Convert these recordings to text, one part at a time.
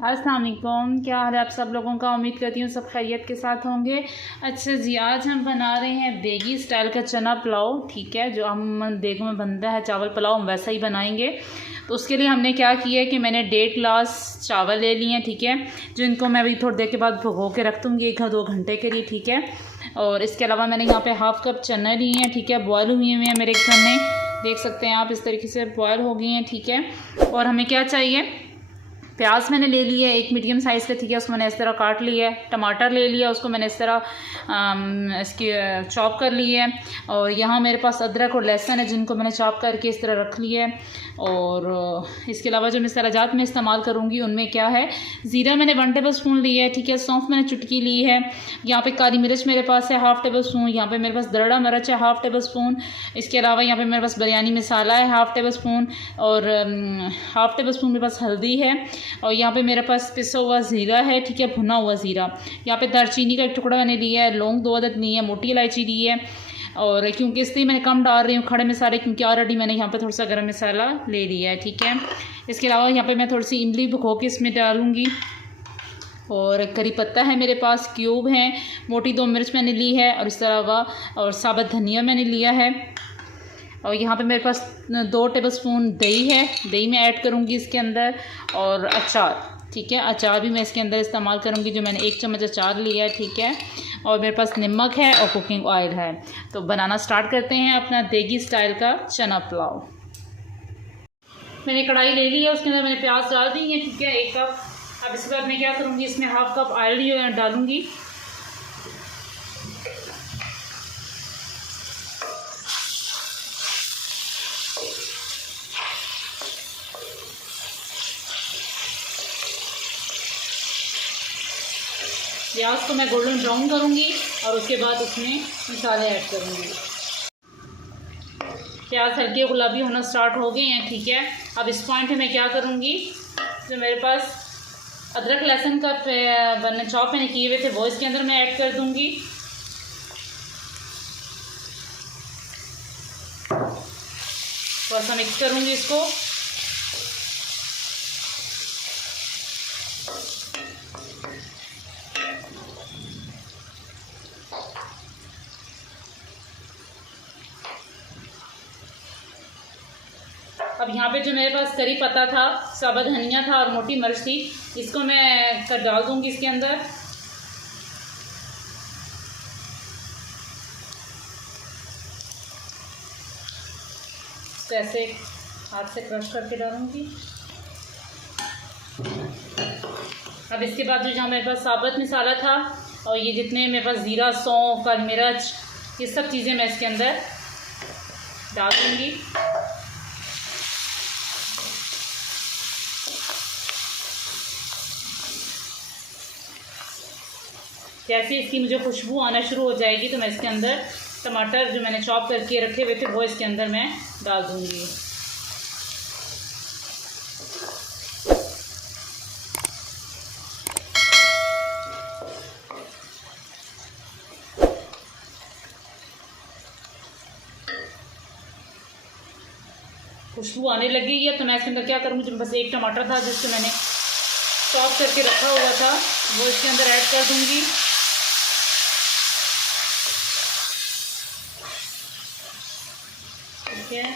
अस्सलाम वालेकुम, क्या हाल है आप सब लोगों का। उम्मीद करती हूँ सब खैरियत के साथ होंगे। अच्छा जी, आज हम बना रहे हैं बेगी स्टाइल का चना पुलाव। ठीक है, जो हम देग में बनता है चावल पुलाव, हम वैसा ही बनाएंगे। तो उसके लिए हमने क्या किया है कि मैंने 1.5 गिलास चावल ले लिए हैं। ठीक है, जो इनको मैं अभी थोड़ी देर के बाद भिगो के रख दूँगी 1-2 घंटे के लिए। ठीक है, और इसके अलावा मैंने यहाँ पे 1/2 कप चना लिए हैं। ठीक है, बॉयल हुए हैं मेरे चने, देख सकते हैं आप, इस तरीके से बॉयल हो गए हैं। ठीक है, और हमें क्या चाहिए, प्याज मैंने ले लिया है 1 मीडियम साइज़ का। ठीक है, उसको मैंने इस तरह काट लिया है। टमाटर ले लिया, उसको मैंने इस तरह इसकी चॉप कर लिया है। और यहाँ मेरे पास अदरक और लहसुन है, जिनको मैंने चॉप करके इस तरह रख लिया है। और इसके अलावा जो मसालाजात में इस्तेमाल करूँगी उनमें क्या है, ज़ीरा मैंने 1 टेबल स्पून लिया है। ठीक है, सौंफ मैंने चुटकी ली है। यहाँ पे काली मिर्च मेरे पास है 1/2 टेबल स्पून। यहाँ पे मेरे पास दरड़ा मिर्च है 1/2 टेबल स्पून। इसके अलावा यहाँ पे मेरे पास बिरयानी मसाला है 1/2 टेबल स्पून। और 1/2 टेबल स्पून मेरे पास हल्दी है। और यहाँ पे मेरे पास पिसा हुआ ज़ीरा है। ठीक है, भुना हुआ ज़ीरा। यहाँ पे दालचीनी का एक टुकड़ा मैंने लिया है, लौंग 2 अदद ली है, मोटी इलायची ली है। और क्योंकि इसलिए मैंने कम डाल रही हूँ खड़े मसाले, क्योंकि ऑलरेडी मैंने यहाँ पे थोड़ा सा गरम मसाला ले लिया है। ठीक है, इसके अलावा यहाँ पे मैं थोड़ी सी इमली भिगो के इसमें डालूँगी। और करी पत्ता है मेरे पास, क्यूब हैं, मोटी 2 मिर्च मैंने ली है। और इस तरह और साबुत धनिया मैंने लिया है। और यहाँ पे मेरे पास 2 टेबल स्पून दही है, दही मैं ऐड करूँगी इसके अंदर। और अचार, ठीक है, अचार भी मैं इसके अंदर इस्तेमाल करूँगी, जो मैंने 1 चम्मच अचार लिया है। ठीक है, और मेरे पास नमक है और कुकिंग ऑयल है। तो बनाना स्टार्ट करते हैं अपना देगी स्टाइल का चना पुलाव। मैंने कढ़ाई ले ली है, उसके अंदर मैंने प्याज डाल दी है। ठीक है, 1 कप। अब इसके बाद मैं क्या करूँगी, इसमें 1/2 कप ऑयल डालूँगी। प्याज को मैं गोल्डन ब्राउन करूँगी और उसके बाद उसमें मसाले ऐड करूँगी। प्याज हल्के गुलाबी होना स्टार्ट हो गए हैं। ठीक है, अब इस पॉइंट पे मैं क्या करूँगी, जो मेरे पास अदरक लहसुन का चॉप मैंने किए हुए थे वो इसके अंदर मैं ऐड कर दूँगी। थोड़ा सा मिक्स करूँगी इसको। अब यहाँ पे जो मेरे पास करी पत्ता था, साबुत धनिया था और मोटी मिर्च थी, इसको मैं डाल दूँगी इसके अंदर। तो ऐसे हाथ से क्रश करके डालूँगी। अब इसके बाद जो मेरे पास साबुत मसाला था और ये जितने मेरे पास ज़ीरा, सौंफ, काली मिर्च, ये सब चीज़ें मैं इसके अंदर डाल दूँगी। जैसे इसकी मुझे खुशबू आना शुरू हो जाएगी तो मैं इसके अंदर टमाटर जो मैंने चॉप करके रखे हुए थे वो इसके अंदर मैं डाल दूँगी। खुशबू आने लगी है तो मैं इसके अंदर क्या करूँगी, बस 1 टमाटर था जिसको मैंने चॉप करके रखा हुआ था वो इसके अंदर ऐड कर दूँगी। ठीक है,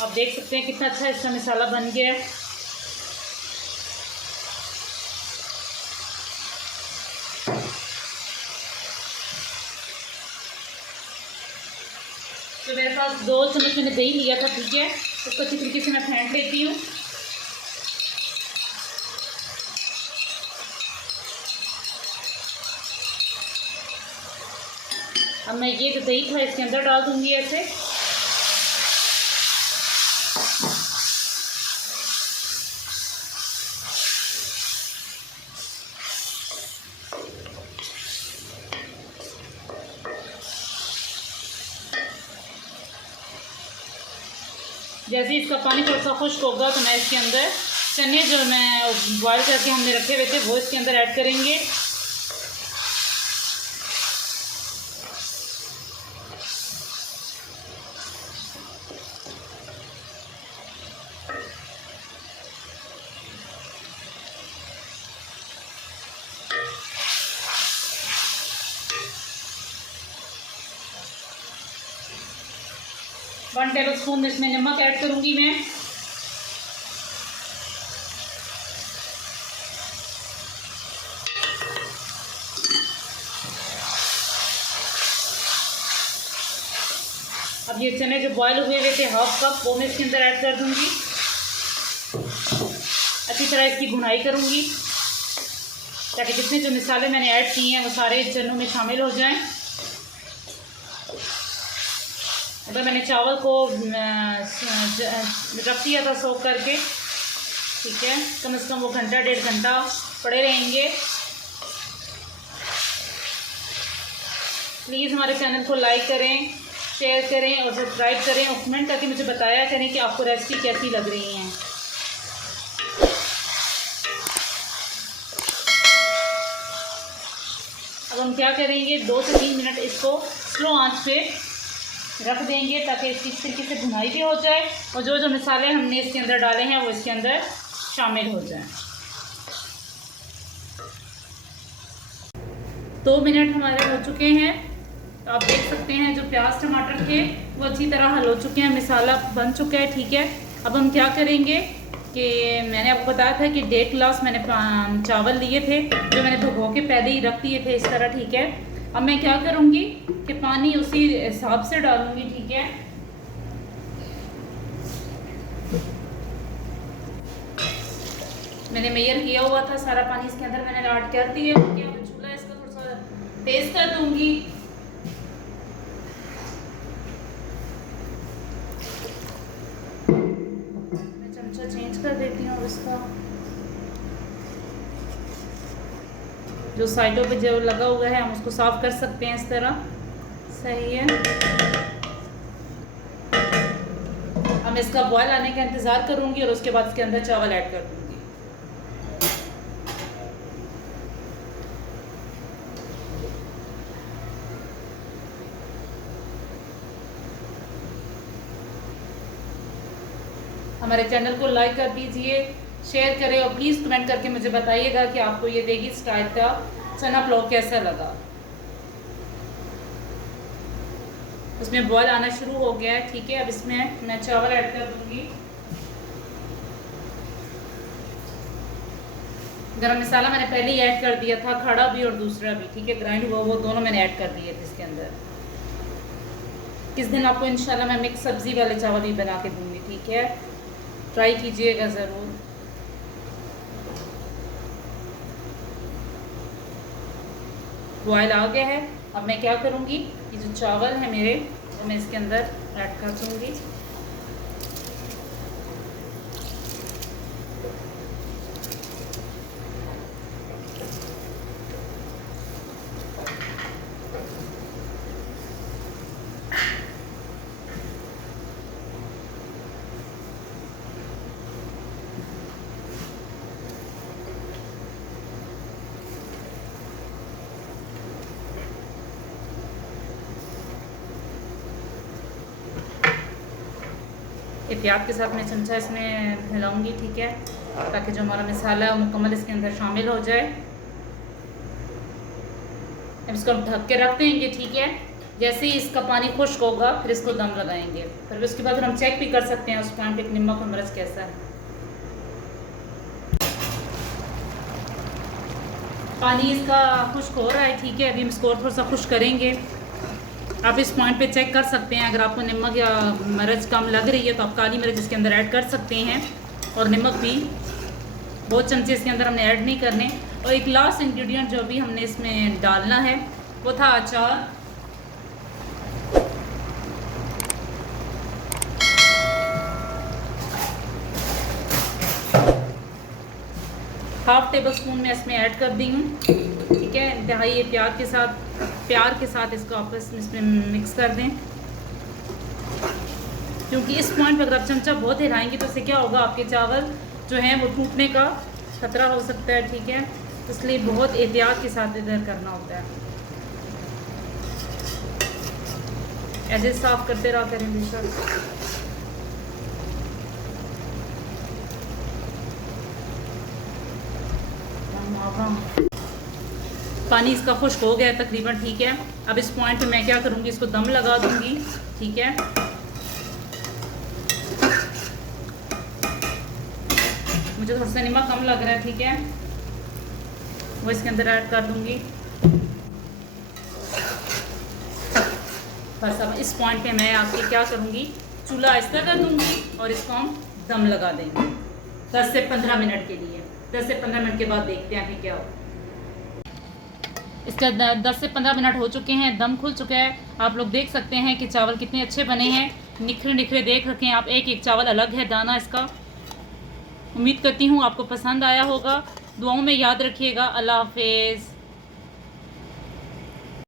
आप देख सकते हैं कितना अच्छा इसका मसाला बन गया है। तो मेरे पास 2 चम्मच मैंने दही लिया था। ठीक है, उसको अच्छी तरीके से मैं फेंट लेती हूँ। अब मैं ये जो दही था इसके अंदर डाल दूँगी ऐसे। जैसे इसका पानी थोड़ा सा खुश्क होगा तो मैं इसके अंदर चने जो मैं बॉयल करके हमने रखे हुए थे वो इसके अंदर ऐड करेंगे। 1 टेबल स्पून इसमें नमक ऐड करूँगी मैं। अब ये चने जो बॉयल हुए हुए थे 1/2 कप, वो मैं इसके अंदर ऐड कर दूँगी। अच्छी तरह इसकी भुनाई करूँगी ताकि जितने जो मसाले मैंने ऐड किए हैं वो सारे चनों में शामिल हो जाएं। अगर मैंने चावल को रख दिया था सोक करके, ठीक है, कम से कम वो घंटा 1.5 घंटा पड़े रहेंगे। प्लीज़ हमारे चैनल को लाइक करें, शेयर करें और सब्सक्राइब करें और कमेंट करके मुझे बताया करें कि आपको रेसिपी कैसी लग रही है। अब हम क्या करेंगे, 2 से 3 मिनट इसको स्लो आंच पे रख देंगे ताकि इसकी इस तरीके से भुनाई भी हो जाए और जो जो मसाले हमने इसके अंदर डाले हैं वो इसके अंदर शामिल हो जाएं। 2 मिनट हमारे हो चुके हैं, तो आप देख सकते हैं जो प्याज टमाटर थे वो अच्छी तरह हल हो चुके हैं, मसाला बन चुका है, ठीक है। अब हम क्या करेंगे कि मैंने आपको बताया था कि 1.5 गिलास मैंने चावल लिए थे जो मैंने भिगो के पहले ही रख दिए थे इस तरह, ठीक है। अब मैं क्या करूँगी कि पानी उसी हिसाब से डालूँगी, ठीक है। मैंने मेजर किया हुआ था, सारा पानी इसके अंदर मैंने ऐड कर दिया। चूल्हा इसका थोड़ा सा तेज कर दूँगी। चेंज कर देती हूँ इसका, जो साइडों पे जो लगा हुआ है हम उसको साफ कर सकते हैं इस तरह, सही है। हम इसका बॉयल आने का इंतज़ार करूँगी और उसके बाद इसके अंदर चावल ऐड कर दूँगी। हमारे चैनल को लाइक कर दीजिए, शेयर करें और प्लीज़ कमेंट करके मुझे बताइएगा कि आपको ये देगी स्टाइल का चना पुलाव कैसा लगा। उसमें बॉयल आना शुरू हो गया है, ठीक है। अब इसमें मैं चावल ऐड कर दूंगी। गरम मसाला मैंने पहले ही ऐड कर दिया था, खड़ा भी और दूसरा भी, ठीक है, ग्राइंड हुआ वो दोनों मैंने ऐड कर दिए थे इसके अंदर। किस दिन आपको इंशाल्लाह मैं मिक्स सब्ज़ी वाले चावल भी बना के दूँगी, ठीक है, ट्राई कीजिएगा ज़रूर। बॉयल आ गया है। अब मैं क्या करूँगी, ये जो चावल है मेरे वो मैं इसके अंदर ऐड कर दूँगी। एहतियात के साथ मैं चमचा इसमें हिलाऊंगी, ठीक है, ताकि जो हमारा मसाला है मुकम्मल इसके अंदर शामिल हो जाए। अब इसको ढक के रख देंगे, ठीक है। जैसे ही इसका पानी खुश्क होगा फिर इसको दम लगाएंगे, फिर उसके बाद हम चेक भी कर सकते हैं उस पॉइंट पे नमक और मिर्च कैसा है। पानी इसका खुश्क हो रहा है, ठीक है। अभी हम इसको और थोड़ा सा खुश्क करेंगे। आप इस पॉइंट पे चेक कर सकते हैं, अगर आपको नमक या मिर्च कम लग रही है तो आप काली मिर्च इसके अंदर ऐड कर सकते हैं, और नमक भी बहुत चमचे इसके अंदर हमने ऐड नहीं करने। और एक लास्ट इंग्रेडिएंट जो भी हमने इसमें डालना है वो था अचार। हाफ टेबल स्पून में इसमें ऐड कर दी हूँ, ठीक है। इंतहाई प्यार के साथ इसको आपस में इसमें मिक्स कर दें, क्योंकि इस पॉइंट पर अगर आप चमचा बहुत हिलाएंगे तो इससे क्या होगा, आपके चावल जो हैं वो टूटने का खतरा हो सकता है, ठीक है। इसलिए बहुत एहतियात के साथ इधर करना होता है। ऐसे साफ करते रहा करें बेशक। पानी इसका खुश्क हो गया है तकरीबन, ठीक है। अब इस पॉइंट पे मैं क्या करूँगी, इसको दम लगा दूँगी, ठीक है। मुझे थोड़ा सा नमक कम लग रहा है, ठीक है, वो इसके अंदर ऐड कर दूँगी। बस अब इस पॉइंट पे मैं आपके क्या करूँगी, चूल्हा आहिस्ता कर दूँगी और इसको हम दम लगा देंगे 10 से 15 मिनट के लिए। 10 से 15 मिनट के बाद देखते हैं कि क्या हो। इसका 10 से 15 मिनट हो चुके हैं, दम खुल चुका है। आप लोग देख सकते हैं कि चावल कितने अच्छे बने हैं, निखरे निखरे देख रखे हैं आप, एक एक चावल अलग है दाना इसका। उम्मीद करती हूँ आपको पसंद आया होगा। दुआओं में याद रखिएगा। अल्लाह हाफिज़।